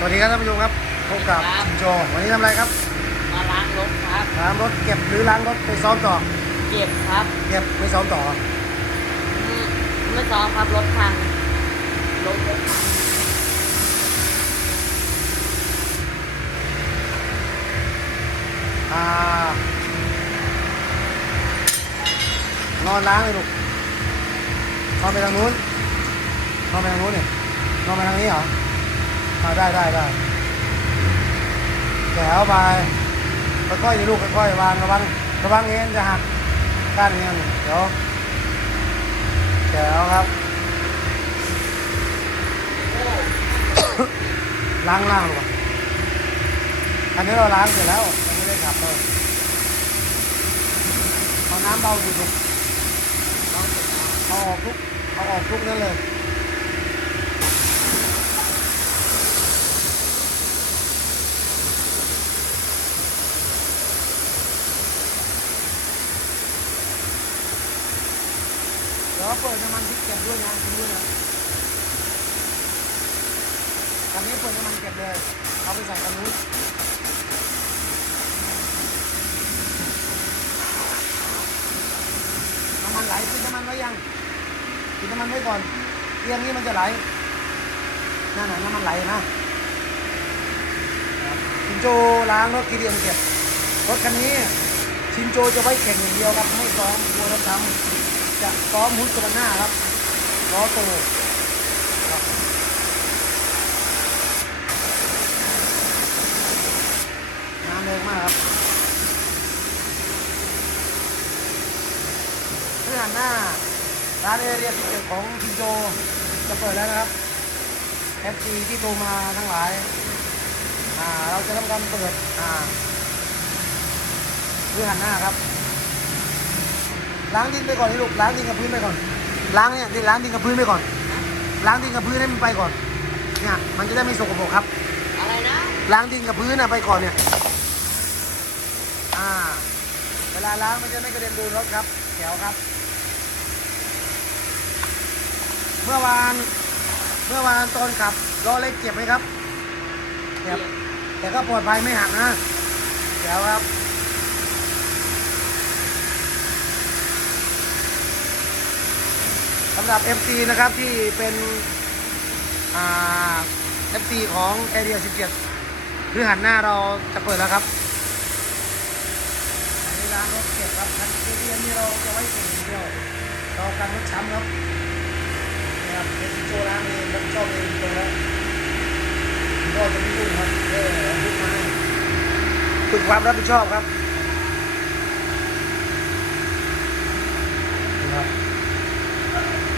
สวัสดีครับท่านผู้ชมครับพบกับครับชินโจวันนี้ทำอะไรครับมาล้างรถครับล้างรถเก็บหรือล้างรถไปซ้อมต่อ เก็บครับเก็บไปซ้อมต่ออืมไม่ซ้อมครับรถพังรถรถพังอ่านอนล้างเลยลูกนอนไปทางนู้นนอนไปทางนู้นเนี่ยนอนไปทางนี้เหรอ เอาได้ได้ได้แถวไปค่อยๆลูกค่อยๆวางระวังระวังเอ็นจะหักก้านเอ็นเดี๋ยวแถวครับล้างล่างหรือเปล่าอันนี้เราล้างเสร็จแล้วยังไม่ได้ขับเลยเอาน้ำเบาสุดลูกน้องเสร็จแล้วเอาออกทุกเอาออกทุกนั่นเลย ดี๋ยวเปิดน้ำมันพริกเก็บด้วยนะทิ้งด้วยนะอันนี้เปิดน้ำมันเก็บเลยเอาไปใส่กันนู้นน้ำมันไหลปิดน้ำมันไว้ยังปิดน้ำมันไว้ก่อนเตียงนี้มันจะไหลนั่นน่ะน้ำมันไหลนะชินโจล้างรถกีเดียนเก็บรถคันนี้ชินโจจะไว้แข่งอย่างเดียวครับไม่ซ้อมกลัวรถทำ จะซ้อมมุดสวรรหน้าครับล้อโตครับน้ำแรงมากครับเพื่อนหน้าร้านเอเรียที่เก็บของพินโจจะเปิดแล้วนะครับ FC ที่โทรมาทั้งหลายอ่าเราจะทำการเปิดอ่าเพื่อนหน้าครับ ล้างดินไปก่อนนี่ลูกล้างดินกับพื้นไปก่อน ล้างเนี่ยดิล้างดินกับพื้นไปก่อน ล้างดินกับพื้นให้มันไปก่อน เนี่ยมันจะได้ไม่สกปรกครับ อะไรนะ ล้างดินกับพื้นนะไปก่อนเนี่ย อ่า เวลาล้างมันจะไม่กระเด็นโดนรถครับแถวครับ เมื่อวานเมื่อวานตอนขับล้อเล็กเจ็บไหมครับเจ็บแต่ก็ปลอดภัยไม่หักนะแถวครับ สำ หรับ FC นะครับที่เป็นอ่า FC ของ Area 17คือหันหน้าเราจะเปิดแล้วครับอันนี้ร้านรถเก็บครับคันเรียนนี่เราจะไว้เก็บอย่างเดียวเราการรถช้ำครับนี่ครับเป็นโจร้านเองรับชอบเองตรงแล้วก็จะไม่ยุ่งครับเออทุกมาฝึกความรับผิดชอบครับนี่ครับ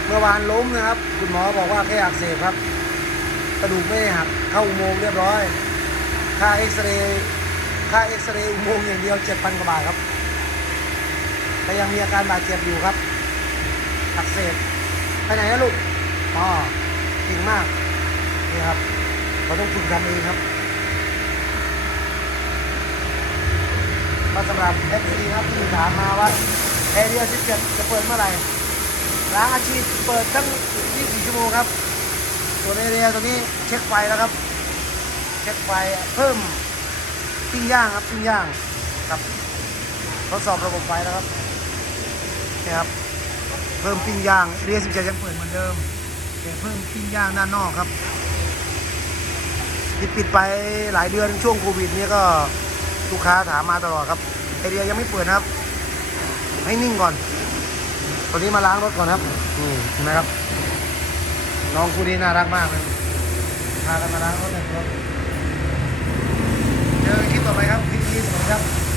เมื่อวานล้มนะครับ คุณหมอบอกว่าแค่อักเสบครับ กระดูกไม่หักเข้าอุโมงค์เรียบร้อย ค่าเอ็กซเรย์ค่าเอ็กซเรย์อุโมงค์อย่างเดียวเจ็ดพันกว่าบาทครับแต่ยังมีอาการบาดเจ็บอยู่ครับอักเสบไปไหนนะลูกอ๋อเก่งมากนี่ครับเราต้องฝึกทำเองครับก็สำหรับ FC ครับที่ถามมาว่าแอเรีย17จะเปิดเมื่อไหร่ ร้านอาชีพเปิดตั้ง 24 ชั่วโมงครับ ส่วนแอเรียตัวนี้เช็คไฟแล้วครับ เช็คไฟเพิ่มปิ้งย่างครับปิ้งย่างครับทดสอบระบบไฟแล้วครับนี่ครับ เพิ่มปิ้งย่างเรีย17ยังเปิดเหมือนเดิมแต่เพิ่มปิ้งย่างด้านนอกครับที่ปิดไปหลายเดือนช่วงโควิดนี้ก็ลูกค้าถามมาตลอดครับไอเดียยังไม่เปิดครับ ให้นิ่งก่อน ตอนนี้มาล้างรถก่อนครับนี่เห็นไหมครับ น้องคู่นี้น่ารักมากเลยพากันมาล้างรถเลยครับเจอคลิปต่อไปครับคลิปนี้สวัสดีครับ